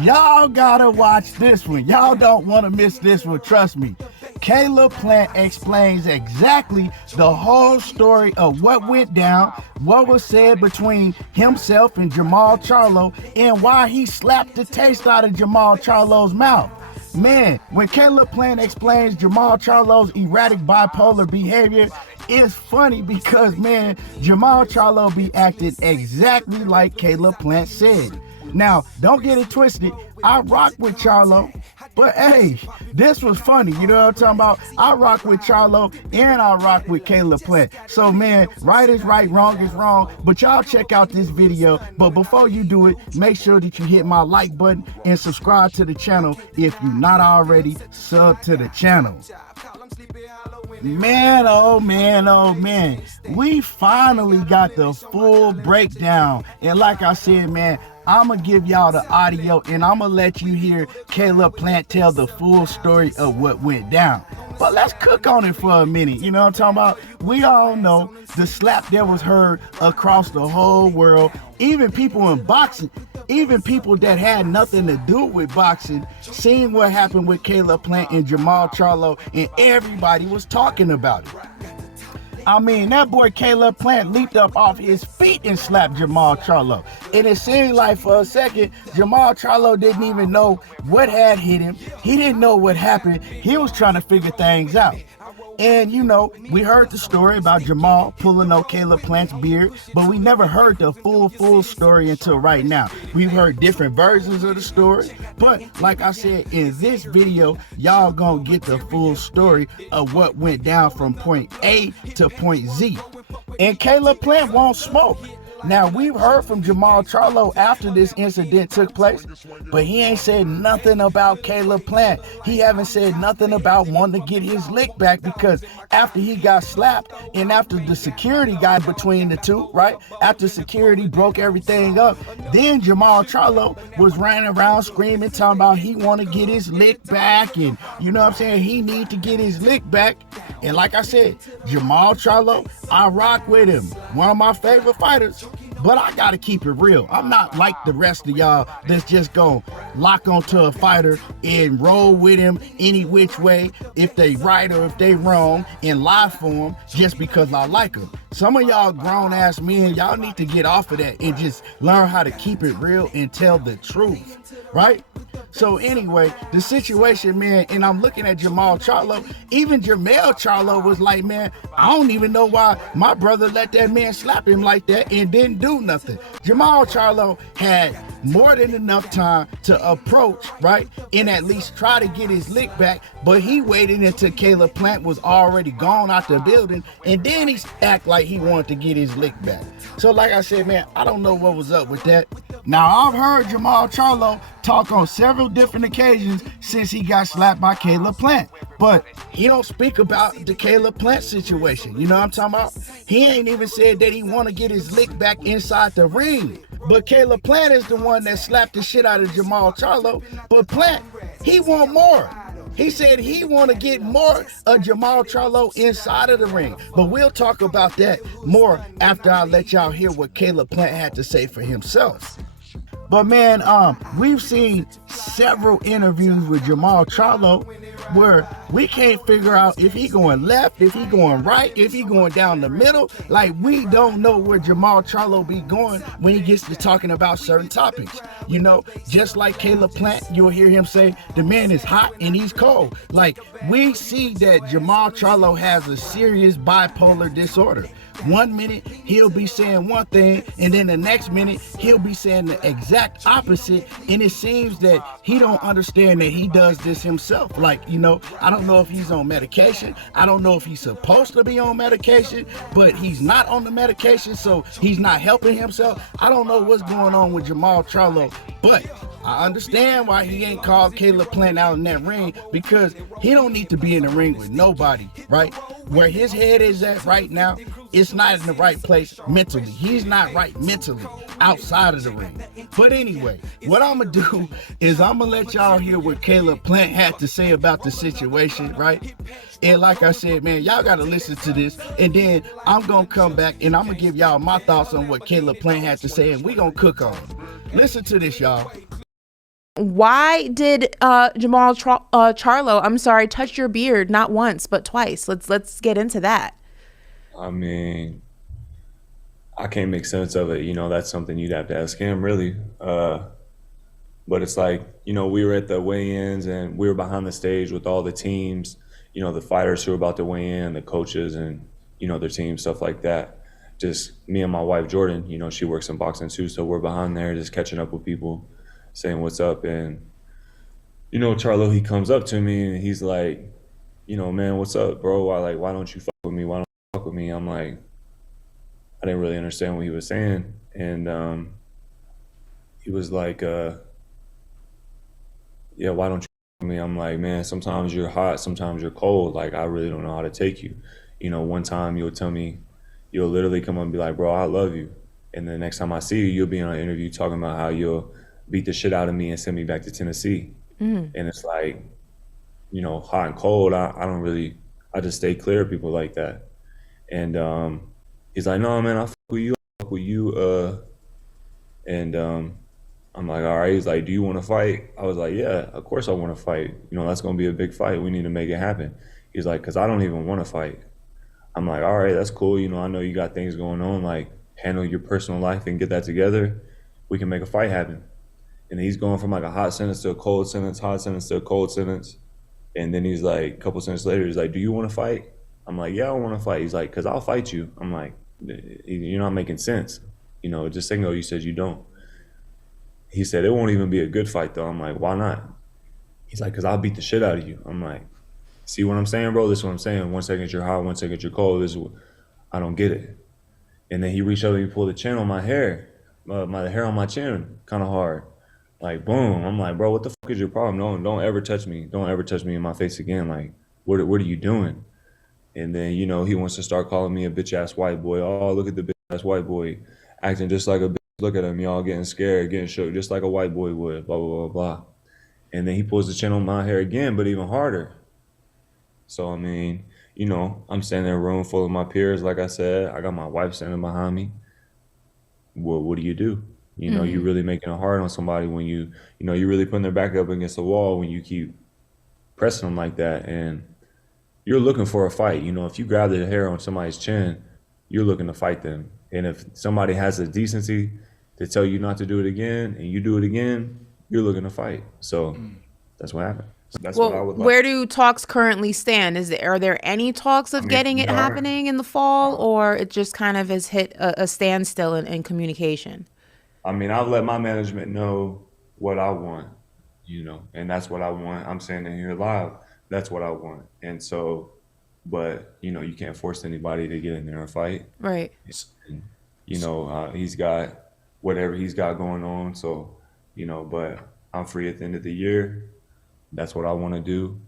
Y'all gotta watch this one. Y'all don't want to miss this one, trust me. Caleb Plant explains exactly the whole story of what went down, what was said between himself and Jermall Charlo, and why he slapped the taste out of Jermall Charlo's mouth. Man, when Caleb Plant explains Jermall Charlo's erratic bipolar behavior, it's funny because, man, Jermall Charlo be acting exactly like Caleb Plant said. Now, don't get it twisted. I rock with Charlo, but hey, this was funny. You know what I'm talking about? I rock with Charlo and I rock with Caleb Plant. So, man, right is right, wrong is wrong. But y'all check out this video. But before you do it, make sure that you hit my like button and subscribe to the channel if you're not already sub to the channel. Man, oh man, oh man, we finally got the full breakdown. And like I said, man, I'm gonna give y'all the audio and I'm gonna let you hear Caleb Plant tell the full story of what went down. But let's cook on it for a minute. You know what I'm talking about? We all know the slap that was heard across the whole world. Even people in boxing, even people that had nothing to do with boxing, seeing what happened with Caleb Plant and Jermall Charlo, and everybody was talking about it. I mean, that boy Caleb Plant leaped up off his feet and slapped Jermall Charlo. And it seemed like for a second, Jermall Charlo didn't even know what had hit him. He didn't know what happened. He was trying to figure things out. And, you know, we heard the story about Jermall pulling on Caleb Plant's beard, but we never heard the full story until right now. We've heard different versions of the story, but like I said, in this video, y'all gonna get the full story of what went down from point A to point Z. And Caleb Plant won't smoke. Now, we've heard from Jermall Charlo after this incident took place, but he ain't said nothing about Caleb Plant. He haven't said nothing about wanting to get his lick back, because after he got slapped and after the security got between the two, right? After security broke everything up, then Jermall Charlo was running around screaming, talking about he want to get his lick back, and you know what I'm saying? He need to get his lick back. And like I said, Jermall Charlo, I rock with him. One of my favorite fighters. But I gotta keep it real. I'm not like the rest of y'all that's just gonna lock onto a fighter and roll with him any which way, if they right or if they wrong, and lie for him just because I like them. Some of y'all grown ass men, y'all need to get off of that and just learn how to keep it real and tell the truth, right? So anyway, the situation, man, and I'm looking at Jermall Charlo. Even Jermall Charlo was like, man, I don't even know why my brother let that man slap him like that and didn't do nothing. Jermall Charlo had more than enough time to approach, right, and at least try to get his lick back, but he waited until Caleb Plant was already gone out the building, and then he act like he wanted to get his lick back. So like I said, man, I don't know what was up with that. Now, I've heard Jermall Charlo talk on several different occasions since he got slapped by Caleb Plant, but he don't speak about the Caleb Plant situation. You know what I'm talking about? He ain't even said that he want to get his lick back inside the ring. But Caleb Plant is the one that slapped the shit out of Jermall Charlo. But Plant, he want more. He said he want to get more of Jermall Charlo inside of the ring. But we'll talk about that more after I let y'all hear what Caleb Plant had to say for himself. But man, we've seen several interviews with Jermall Charlo where we can't figure out if he going left, if he going right, if he going down the middle. Like, we don't know where Jermall Charlo be going when he gets to talking about certain topics. You know, just like Caleb Plant, you'll hear him say the man is hot and he's cold. Like, we see that Jermall Charlo has a serious bipolar disorder. One minute he'll be saying one thing, and then the next minute he'll be saying the exact opposite, and it seems that he don't understand that he does this himself. Like, you know, I don't know if he's on medication. I don't know if he's supposed to be on medication, but he's not on the medication, so he's not helping himself. I don't know what's going on with Jermall Charlo, but I understand why he ain't called Caleb Plant out in that ring, because he don't need to be in the ring with nobody, right? Where his head is at right now, it's not in the right place mentally. He's not right mentally outside of the ring. But anyway, what I'm going to do is I'm going to let y'all hear what Caleb Plant had to say about the situation, right? And like I said, man, y'all got to listen to this. And then I'm going to come back and I'm going to give y'all my thoughts on what Caleb Plant had to say, and we going to cook on it. Listen to this, y'all. Why did Charlo, touch your beard not once but twice? Let's get into that. I mean, I can't make sense of it. That's something you'd have to ask him, really. But it's like, we were at the weigh-ins and we were behind the stage with all the teams, the fighters who were about to weigh in, the coaches and, their team, stuff like that. Just me and my wife, Jordan, she works in boxing too. So we're behind there just catching up with people, saying what's up. And, Charlo, he comes up to me and he's like, man, what's up, bro? Why don't you fuck with me? Why don't you fuck with me? I'm like, I didn't really understand what he was saying. And he was like, yeah, why don't you fuck with me? I'm like, man, sometimes you're hot, sometimes you're cold. Like, I really don't know how to take you. One time you'll tell me, you'll literally come up and be like, bro, I love you. And the next time I see you, you'll be on an interview talking about how you'll beat the shit out of me and send me back to Tennessee. And it's like, hot and cold. I don't really, I just stay clear of people like that. And he's like, no, man, I fuck with you. I fuck with you. And I'm like, all right. He's like, do you want to fight? I was like, yeah, of course I want to fight. That's going to be a big fight. We need to make it happen. He's like, because I don't even want to fight. I'm like, all right, that's cool. I know you got things going on. Like, handle your personal life and get that together. We can make a fight happen. And he's going from like a hot sentence to a cold sentence, hot sentence to a cold sentence. And then he's like, a couple sentences later, he's like, do you want to fight? I'm like, yeah, I want to fight. He's like, because I'll fight you. I'm like, you're not making sense. Just a second ago, you said you don't. He said, it won't even be a good fight, though. I'm like, why not? He's like, because I'll beat the shit out of you. I'm like, see what I'm saying, bro? This is what I'm saying. 1 second you're hot, 1 second you're cold. This is what, I don't get it. And then he reached over and he pulled the chin on my hair, my hair on my chin, kind of hard. Like, boom. I'm like, bro, what the fuck is your problem? Don't ever touch me. Don't ever touch me in my face again. Like, what are you doing? And then, he wants to start calling me a bitch ass white boy. Oh, look at the bitch ass white boy acting just like a bitch. Look at him, y'all getting scared, getting shook, just like a white boy would, blah, blah, blah, blah. And then he pulls the chin on my hair again, but even harder. So, I mean, I'm standing in a room full of my peers, like I said. I got my wife standing behind me. What do you do? You really making it hard on somebody when you're really putting their back up against the wall when you keep pressing them like that. And you're looking for a fight. If you grab the hair on somebody's chin, you're looking to fight them. And if somebody has the decency to tell you not to do it again and you do it again, you're looking to fight. So that's what happened. That's what I Well, would like. where do talks currently stand? Are there any talks I of mean, getting we it are. happening in the fall, Uh, or it just kind of has hit a standstill in communication? I mean, I've let my management know what I want, and that's what I want. I'm saying it here live. That's what I want. And so, but you can't force anybody to get in there and fight. Right. And, he's got whatever he's got going on. So, but I'm free at the end of the year. That's what I want to do.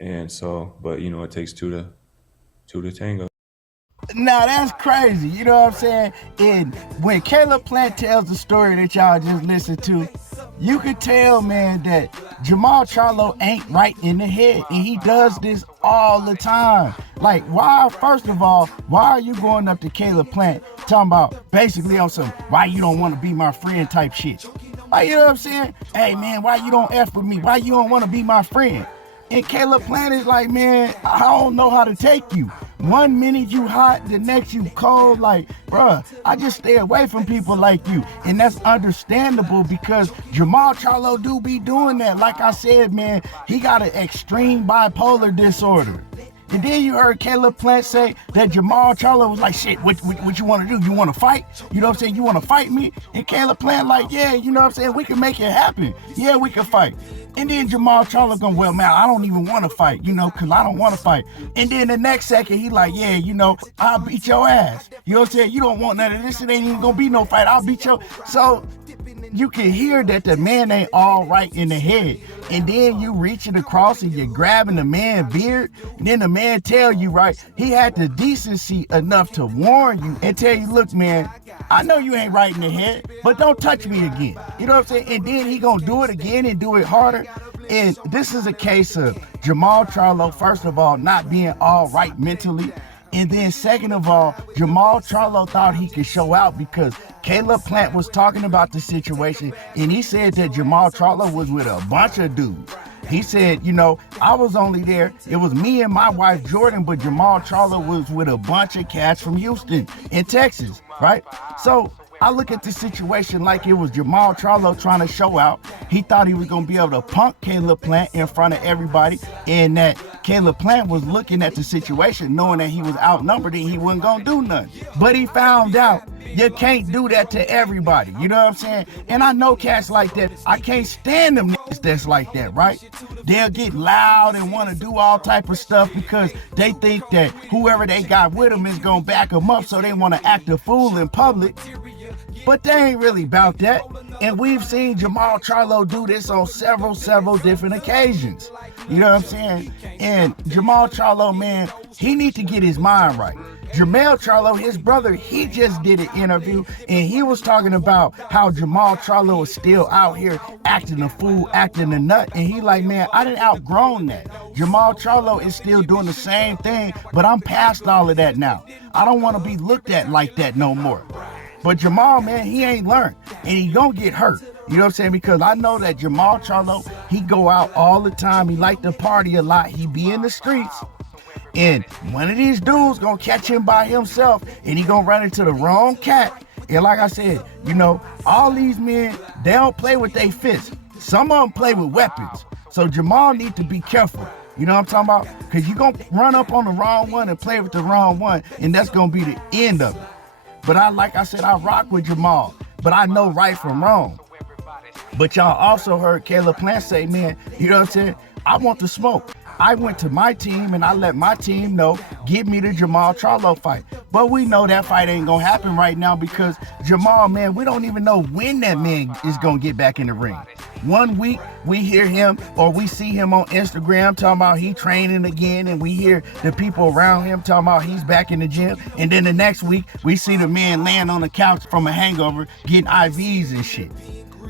And so, but it takes two to tango. Now that's crazy. You know what I'm saying? And when Caleb Plant tells the story that y'all just listened to, you could tell, man, that Jermall Charlo ain't right in the head. And he does this all the time. Like, why, first of all, why are you going up to Caleb Plant talking about basically on some why you don't want to be my friend type shit? Like, you know what I'm saying? Hey, man, why you don't F with me? Why you don't want to be my friend? And Caleb Plant is like, man, I don't know how to take you. 1 minute you hot, the next you cold. Like, bruh, I just stay away from people like you. And that's understandable because Jermall Charlo do be doing that. Like I said, man, he got an extreme bipolar disorder. And then you heard Caleb Plant say that Jermall Charlo was like, shit, what you want to do? You want to fight? You know what I'm saying? You want to fight me? And Caleb Plant like, yeah, you know what I'm saying? We can make it happen. Yeah, we can fight. And then Jermall Charlo going, well, man, I don't even want to fight, because I don't want to fight. And then the next second, he like, yeah, I'll beat your ass. You know what I'm saying? You don't want none of this. It ain't even going to be no fight. I'll beat your... So you can hear that the man ain't all right in the head. And then you reaching across and you're grabbing the man's beard. And then the man tell you, right, he had the decency enough to warn you and tell you, look, man, I know you ain't right in the head, but don't touch me again. You know what I'm saying? And then he gonna do it again and do it harder. And this is a case of Jermall Charlo, first of all, not being all right mentally. And then second of all, Jermall Charlo thought he could show out because Caleb Plant was talking about the situation, and he said that Jermall Charlo was with a bunch of dudes. He said, you know, I was only there. It was me and my wife, Jordan, but Jermall Charlo was with a bunch of cats from Houston in Texas, right? So I look at the situation like it was Jermall Charlo trying to show out. He thought he was going to be able to punk Caleb Plant in front of everybody, and that Caleb Plant was looking at the situation knowing that he was outnumbered and he wasn't going to do nothing. But he found out you can't do that to everybody. You know what I'm saying? And I know cats like that. I can't stand them niggas that's like that, right? They'll get loud and want to do all type of stuff because they think that whoever they got with them is going to back them up, so they want to act a fool in public. But they ain't really about that. And we've seen Jermall Charlo do this on several different occasions. You know what I'm saying? And Jermall Charlo, man, he needs to get his mind right. Jermall Charlo, his brother, he just did an interview and he was talking about how Jermall Charlo is still out here acting a fool, acting a nut. And he like, man, I done outgrown that. Jermall Charlo is still doing the same thing, but I'm past all of that now. I don't want to be looked at like that no more. But Jermall, man, he ain't learned, and he gonna get hurt. You know what I'm saying? Because I know that Jermall Charlo, he go out all the time. He like to party a lot. He be in the streets. And one of these dudes gonna catch him by himself, and he gonna run into the wrong cat. And like I said, you know, all these men, they don't play with their fists. Some of them play with weapons. So Jermall need to be careful. You know what I'm talking about? Because you're gonna run up on the wrong one and play with the wrong one, and that's gonna be the end of it. But like I said, I rock with Jermall, but I know right from wrong. But y'all also heard Caleb Plant say, man, you know what I'm saying? I want the smoke. I went to my team and I let my team know, give me the Jermall Charlo fight. But we know that fight ain't gonna happen right now because Jermall, man, we don't even know when that man is gonna get back in the ring. One week we hear him or we see him on Instagram talking about he training again, and we hear the people around him talking about he's back in the gym. And then the next week we see the man laying on the couch from a hangover getting IVs and shit.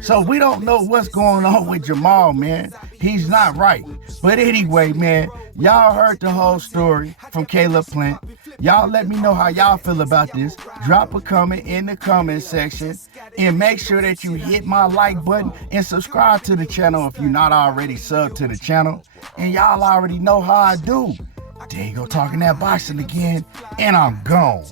So we don't know what's going on with Jermall, man. He's not right. But anyway, man, y'all heard the whole story from Caleb Plant. Y'all let me know how y'all feel about this. Drop a comment in the comment section. And make sure that you hit my like button and subscribe to the channel if you're not already subbed to the channel. And y'all already know how I do. There you go, talking that boxing again. And I'm gone.